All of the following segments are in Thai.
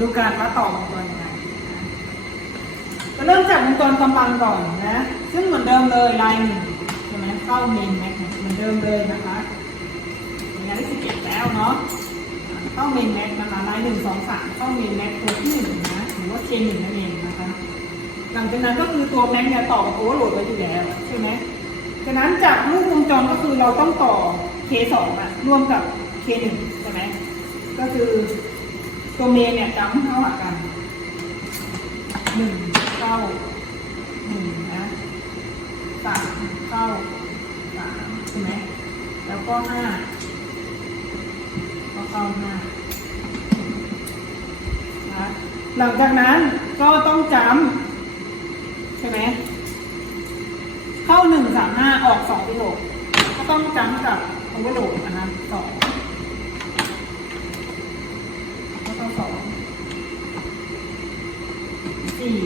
ดูการว่าต่อวงจรยังไงนะก็เริ่มจากวงจรกำลังก่อนนะ ซึ่งเหมือนเดิมเลยลายหนึ่งใช่ไหมเข้าเมนแม็กเนี่ยเหมือนเดิมเลยนะคะอย่างนี้ได้สิบเอ็ดแล้วเนาะเข้าเมนแม็กนะคะลายหนึ่งสองสามเข้าเมนแม็กตัวที่หนึ่งนะหรือว่าเชนหนึ่งนั่นเองนะคะ หลังจากนั้นก็คือตัวแม็กเนี่ยต่อกับโอเวอร์โหลดไว้อยู่แล้วใช่ไหมฉะนั้นจากลูกวงจรก็คือเราต้องต่อ K2 อะร่วมกับ K1 ใช่ไหมก็คือ ตัวเมนเนี่ยจำเข้ากันหนึ่งเข้าหนึ่งนะสามเข้าสามใช่ไหมแล้วก็ห้าก็เข้าห้านะหลังจากนั้นก็ต้องจำใช่ไหมเข้าหนึ่งสามห้าออกสองไปโหลดก็ต้องจำกับโอเวอร์โหลดนะคะสองก็เข้าสอง สี่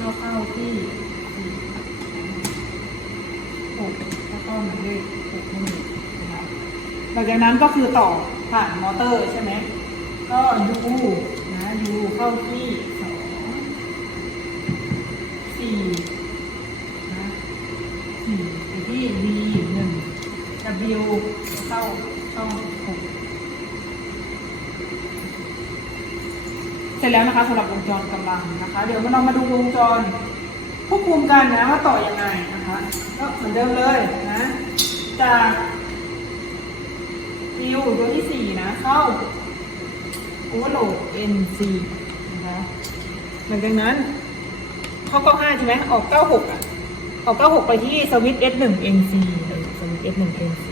ก็เป้าที่สี่หกก็เข้าหมายเลขหกนี่นะคะหลังจากนั้นก็คือต่อผ่านมอเตอร์ใช่ไหมก็ยูนะยูเข้าที่สองสี่ สร็จแล้วนะคะสำหรับวงจรกำลังนะคะ เดี๋ยวเรามาดูวงจรควบคุมกันนะว่าต่อยังไงนะคะ ก็เหมือนเดิมเลยนะ จากฟิวตัวที่สี่นะ เข้า overload NC นะคะหลังจากนั้น เข้าเก้าห้าใช่ไหมออกเก้าหกอะ ออกเก้าหกไปที่สวิตช์ S หนึ่ง NC สวิตช์ S หนึ่ง NC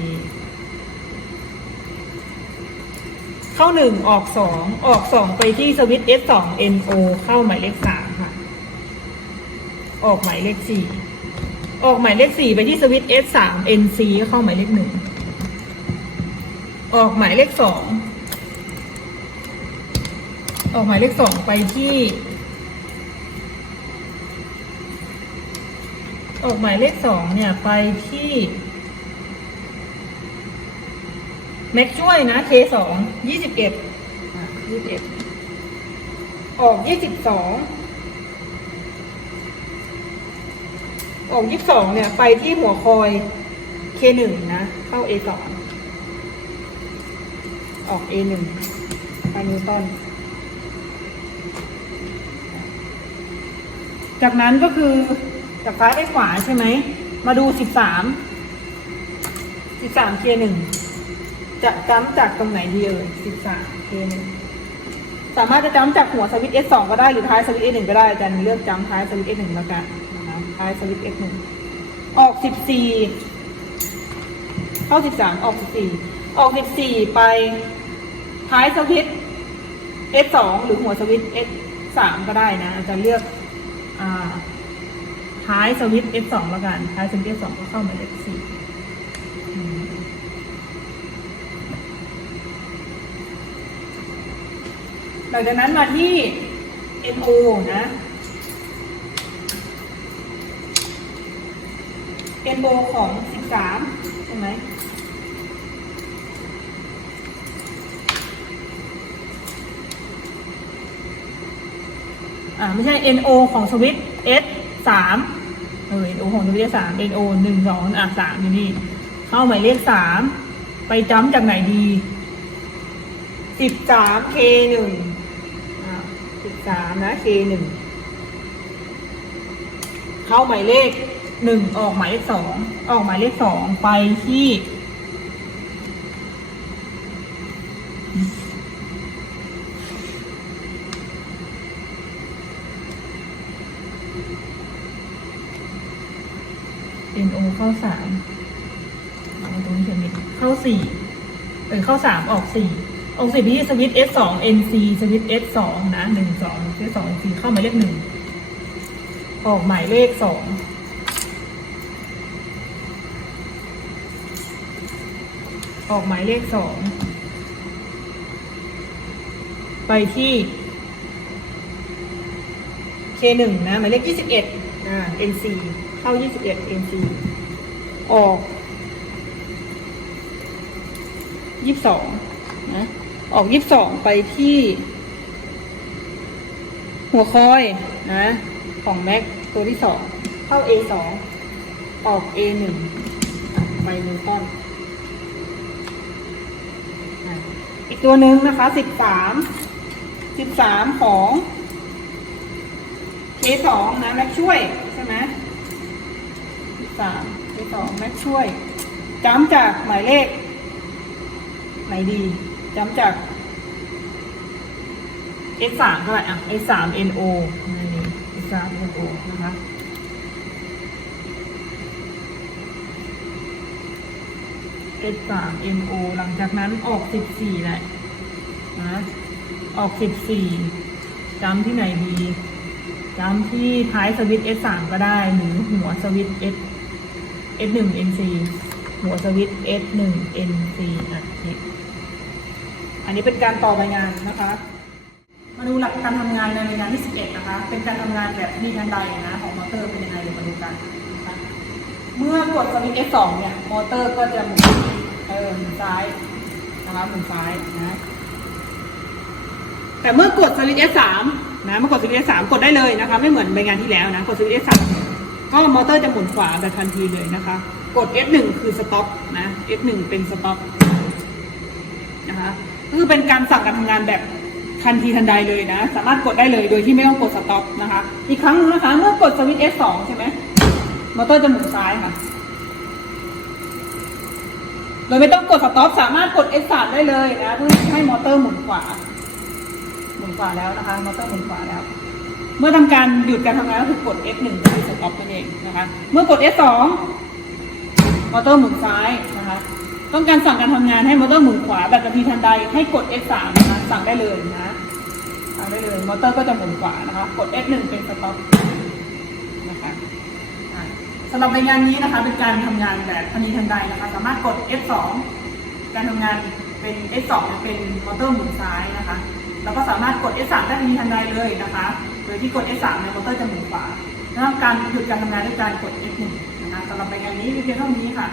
เข้าหนึ่งออกสองออกสองไปที่สวิตช์ S สอง NO เข้าหมายเลขสามค่ะ ออกหมายเลขสี่ออกหมายเลขสี่ไปที่สวิตช์ S สาม NC เข้าหมายเลขหนึ่งออกหมายเลขสองออกหมายเลขสองไปที่ ออกหมายเลขสองเนี่ยไปที่ แม็กช่วยนะ K สองยี่สิบเอ็ดยี่สิบเอ็ดออกยี่สิบสองออกยี่สิบสองเนี่ย ไปที่หัวคอย K หนึ่งนะ เข้า A สองออก A หนึ่งไปนิวตันจากนั้นก็คือจากซ้ายไปขวาใช่ไหม มาดูสิบสามสิบสามเคหนึ่ง จะจ้ำจากตรงไหนดีเอ่ยสิบสามเคไหมสามารถจะจ้ำจากหัวสวิตช์ S2 ก็ได้หรือท้ายสวิตช์ S1 ก็ได้กันเลือกจ้ำท้ายสวิตช์ S1 และกันนะครับท้ายสวิตช์ S1 ออกสิบสี่เข้าสิบสามออกสิบสี่ออกสิบสี่ไปท้ายสวิตช์ S2 หรือหัวสวิตช์ S3 ก็ได้นะจะเลือกอ่าท้ายสวิตช์ F2 และกัน ท้ายสวิตช์ F2 ก็เข้ามาเลข4 หลังจากนั้นมาที่ NO นะ NO ของ 13 ใช่ไหมอ่าไม่ใช่ NO ของสวิตช์ S สามเออ NO ของสวิตช์ S สาม NO หนึ่งสองอะสามอยู่นี่ เข้าหมายเลขสาม ไปจำจากไหนดีสิบสาม K หนึ่ง สิบสามนะ K หนึ่งเข้าหมายเลขหนึ่งออกหมายเลขสองออกหมายเลขสองไปที่ NO เข้าสามเอาตรงนี้เขียนเข้าสี่เออเข้าสามออกสี่ ออกสี่ไปที่สวิตช์ S สอง NC สวิตช์ S สองนะหนึ่งสอง S สอง NC เข้าหมายเลขหนึ่งออกหมายเลขสองออกหมายเลขสองไปที่ K หนึ่งนะหมายเลขยี่สิบเอ็ดอ่า NC เข้ายี่สิบเอ็ด NC ออกยี่สิบสองนะ ออกยี่สิบสองไปที่ หัวคอยนะของแม็กตัวที่สองเข้า A สองออก A หนึ่งไปนิวตันอีกตัวหนึ่งนะคะสิบสามสิบสามของ A สองนะแม็กช่วยใช่ไหมสิบสาม A สองแม็กช่วยจำจากหมายเลขไหนดี จำจาก S สามเท่าไหร่อะ S สาม NO นี่ S สาม NO นะคะ S สาม NO หลังจากนั้นออกสิบสี่แหละนะออกสิบสี่จำที่ไหนดีจำที่ท้ายสวิตช์ S สามก็ได้ หรือหัวสวิตช์ S S หนึ่ง NC หัวสวิตช์ S หนึ่ง NC อะนี่ันนี้เป็นการต่อใบงานนะคะ มาดูหลักการทำงานในรายงานที่ 11 นะคะ เป็นการทำงานแบบมีทันใดนะของมอเตอร์เป็นยังไงเดี๋ยวมาดูกันนะคะเมื่อกดสวิตช์ S2 เนี่ยมอเตอร์ก็จะหมุนเออหมุนซ้ายนะคะหมุนซ้ายนะแต่เมื่อกดสวิตช์ S3 นะเมื่อกดสวิตช์ S3 กดได้เลยนะคะ ไม่เหมือนใบงานที่แล้วนะกดสวิตช์ S3 ก็มอเตอร์จะหมุนขวาแบบทันทีเลยนะคะ กด S1 คือสต็อปนะ S1 เป็นสต็อปนะคะ คือเป็นการสั่งการทำงานแบบทันทีทันใดเลยนะ สามารถกดได้เลยโดยที่ไม่ต้องกดสต็อปนะคะ อีกครั้งหนึงนะคะ เมื่อกดสวิตช์ S2 ใช่ไหมมอเตอร์จะหมุนซ้ายค่ะ โดยไม่ต้องกดสต็อปสามารถกด S3 ได้เลยนะเพื่อให้มอเตอร์หมุนขวา หมุนขวาแล้วนะคะ มอเตอร์หมุนขวาแล้ว เมื่อทำการหยุดการทำงานก็คือกด F1 ก็คือสต็อปนั่นเองนะคะ เมื่อกด S2 มอเตอร์หมุนซ้ายนะคะ ต้องการสั่งการทำงานให้มอเตอร์หมุนขวาแบบทันทีทันใดให้กด F3 นะคะสั่งได้เลยนะสั่งได้เลยมอเตอร์ก็จะหมุนขวานะคะ กด F1 เป็นสต็อปนะคะสำหรับในงานนี้นะคะเป็นการทำงานแบบทันทีทันใดนะคะ สามารถกด F2 การทำงานเป็น F2 เนี่ยเป็นมอเตอร์หมุนซ้ายนะคะแล้วก็สามารถกด S3 ได้ทันทีทันใดเลยนะคะ โดยที่กด S3 เนี่ยมอเตอร์จะหมุนขวาแล้วการหยุดการทำงานด้วยการกด F1 นะคะสำหรับในงานนี้มีเพียงเท่านี้ค่ะ